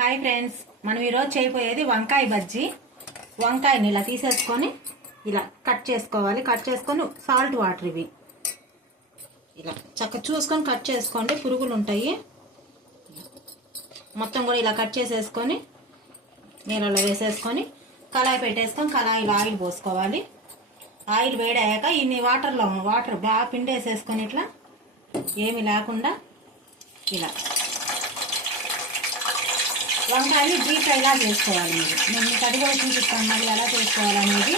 Hi friends మనం ఈరోజు చేయబోయేది వంకాయ బజ్జీ. వంకాయని ఇలా తీసేసుకొని ఇలా కట్ చేసుకోవాలి. కట్ చేసుకొని సాల్ట్ వాటర్ ఇవి. ఇలా చక్క చూసుకొని కట్ చేసుకోండి పురుగులు ఉంటాయి. మొత్తం కూడా ఇలా కట్ చేసేసుకొని నీళ్ళలో వేసేసుకొని కళాయి పెట్టేసుకొని కళాయిలో ఆయిల్ పోసుకోవాలి. ఆయిల్ వేడయ్యాక ఇన్ని వాటర్లో వాటర్ బాగా పిండేసేసుకొని ఇట్లా ఏమి లేకుండా ఇలా వంకాయలు డీప్ ఫ్రైలా చేసుకోవాలి మీరు. నేను మీకు అది కూడా చూపిస్తాను మళ్ళీ ఎలా చేసుకోవాలనేది.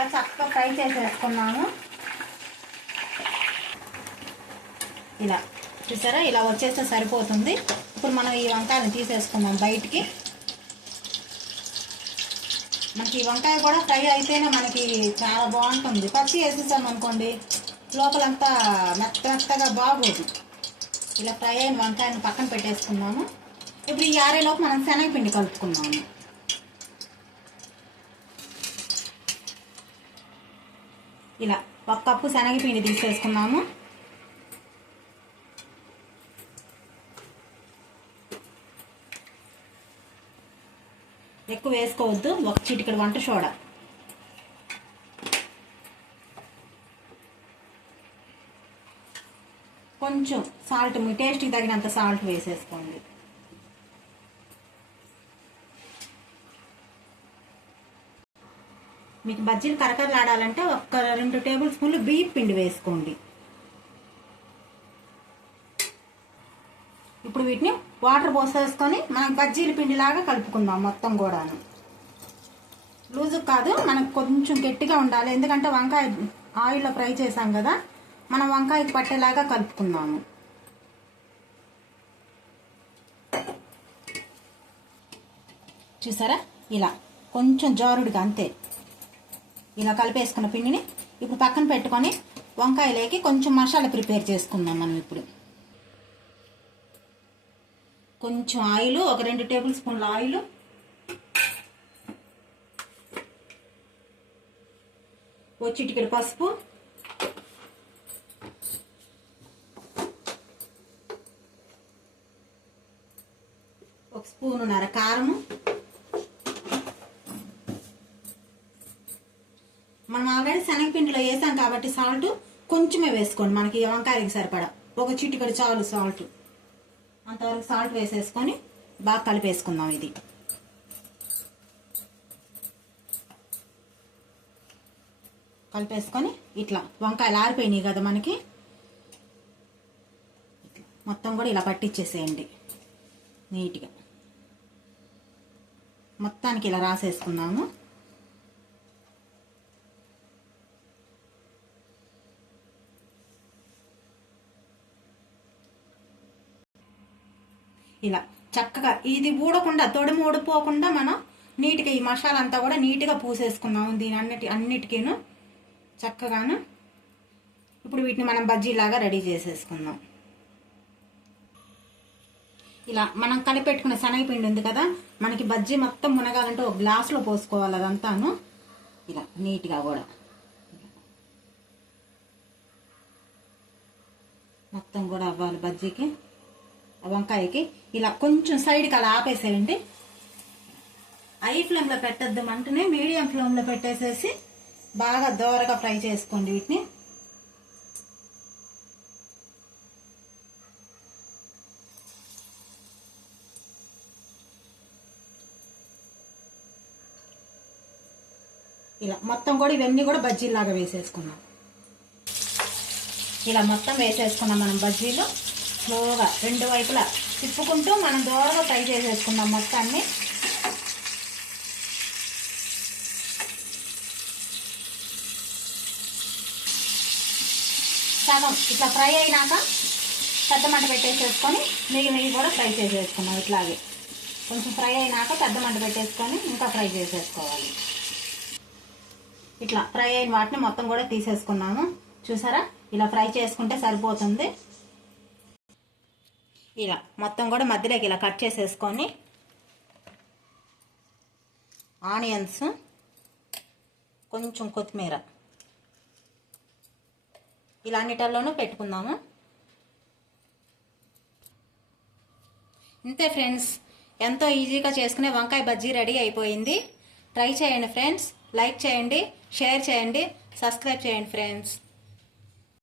ఇలా చక్కగా ఫ్రై చేసేసుకున్నాము. ఇలా చూసారా? ఇలా వచ్చేస్తే సరిపోతుంది. ఇప్పుడు మనం ఈ వంకాయని తీసేసుకుందాం బయటికి. మనకి ఈ వంకాయ కూడా ఫ్రై అయితేనే మనకి చాలా బాగుంటుంది. పచ్చి వేసేసాం అనుకోండి లోపలంతా మెత్త మెత్తగా బాగోదు. ఇలా ఫ్రై అయిన వంకాయని పక్కన పెట్టేసుకున్నాము. ఇప్పుడు ఈ ఆరేలోపు మనం శనగపిండి కలుపుకున్నాము ఇలా ఒక కప్పు శనగపిండి తీసేసుకున్నాము ఎక్కువ వేసుకోవద్దు ఒక చిటికడు వంట సోడా. కొంచెం సాల్ట్ మీ టేస్ట్కి తగినంత సాల్ట్ వేసేసుకోండి. మీకు బజ్జీలు కరకరలాడాలంటే ఒక రెండు టేబుల్ స్పూన్లు బియ్య పిండి వేసుకోండి. ఇప్పుడు వీటిని వాటర్ పోసేసుకొని మనం బజ్జీల పిండిలాగా కలుపుకుందాం మొత్తం కూడాను. లూజు కాదు మనకు కొంచెం గట్టిగా ఉండాలి. ఎందుకంటే వంకాయ ఆయిల్లో ఫ్రై చేసాం కదా మనం వంకాయకి పట్టేలాగా కలుపుకుందాము. చూసారా? ఇలా కొంచెం జారుడుగా అంతే. ఇలా కలిపేసుకున్న పిండిని ఇప్పుడు పక్కన పెట్టుకొని వంకాయలేకి కొంచెం మసాలా ప్రిపేర్ చేసుకుందాం మనం ఇప్పుడు. కొంచెం ఆయిల్ ఒక రెండు టేబుల్ స్పూన్ల ఆయిల్. ఓ చిటికెడు పసుపు. ఒక స్పూన్ ఉన్నారా కారము మనం ఆల్రెడీ శనగపిండిలో వేసాం కాబట్టి సాల్ట్ కొంచెమే వేసుకోండి. మనకి వంకాయకి సరిపడా. ఒక చిటికడి చాలు సాల్ట్. అంతవరకు సాల్ట్ వేసేసుకొని బాగా కలిపేసుకుందాం ఇది. కలిపేసుకొని ఇట్లా వంకాయలు ఆరిపోయినాయి కదా మనకి. మొత్తం కూడా ఇలా పట్టించేసేయండి నీట్గా. మొత్తానికి ఇలా రాసేసుకున్నాము ఇలా చక్కగా ఇది ఊడకుండా తొడిమి ఊడిపోకుండా మనం నీట్గా ఈ మసాలా అంతా కూడా నీట్గా పూసేసుకుందాం దీని అన్నిటి అన్నిటికీను చక్కగాను. ఇప్పుడు వీటిని మనం బజ్జీలాగా రెడీ చేసేసుకుందాం. ఇలా మనం కలిపెట్టుకున్న శనగపిండి ఉంది కదా మనకి బజ్జీ మొత్తం మునగాలంటే ఒక గ్లాసులో పోసుకోవాలి అదంతాను. ఇలా నీట్గా కూడా. మొత్తం కూడా అవ్వాలి బజ్జీకి. వంకాయకి ఇలా కొంచెం సైడ్కి అలా ఆపేసేయండి. హై ఫ్లేమ్లో పెట్టద్దు మంటనే మీడియం ఫ్లేమ్లో పెట్టేసేసి బాగా దోరగా ఫ్రై చేసుకోండి వీటిని. ఇలా మొత్తం కూడా ఇవన్నీ కూడా బజ్జీలాగా వేసేసుకున్నాం ఇలా మొత్తం వేసేసుకున్నాం మనం బజ్జీలు. స్లోగా రెండు వైపులా తిప్పుకుంటూ మనం దూరంగా ఫ్రై చేసేసుకుందాం మొత్తాన్ని. సగం ఇట్లా ఫ్రై అయినాక పెద్ద మంట పెట్టేసేసుకొని మిగిలినవి కూడా ఫ్రై చేసేసుకున్నాం ఇట్లాగే. కొంచెం ఫ్రై అయినాక పెద్ద మంట పెట్టేసుకొని ఇంకా ఫ్రై చేసేసుకోవాలి. ఇట్లా ఫ్రై అయిన వాటిని మొత్తం కూడా తీసేసుకున్నాము. చూసారా? ఇలా ఫ్రై చేసుకుంటే సరిపోతుంది. ఇలా మొత్తం కూడా మధ్యలోకి ఇలా కట్ చేసేసుకొని ఆనియన్స్ కొంచెం కొత్తిమీర. ఇలా అన్నిటిలోనూ పెట్టుకుందాము. ఇంతే ఫ్రెండ్స్ ఎంతో ఈజీగా చేసుకునే వంకాయ బజ్జీ రెడీ అయిపోయింది. ట్రై చేయండి ఫ్రెండ్స్ లైక్ చేయండి షేర్ చేయండి సబ్స్క్రైబ్ చేయండి ఫ్రెండ్స్.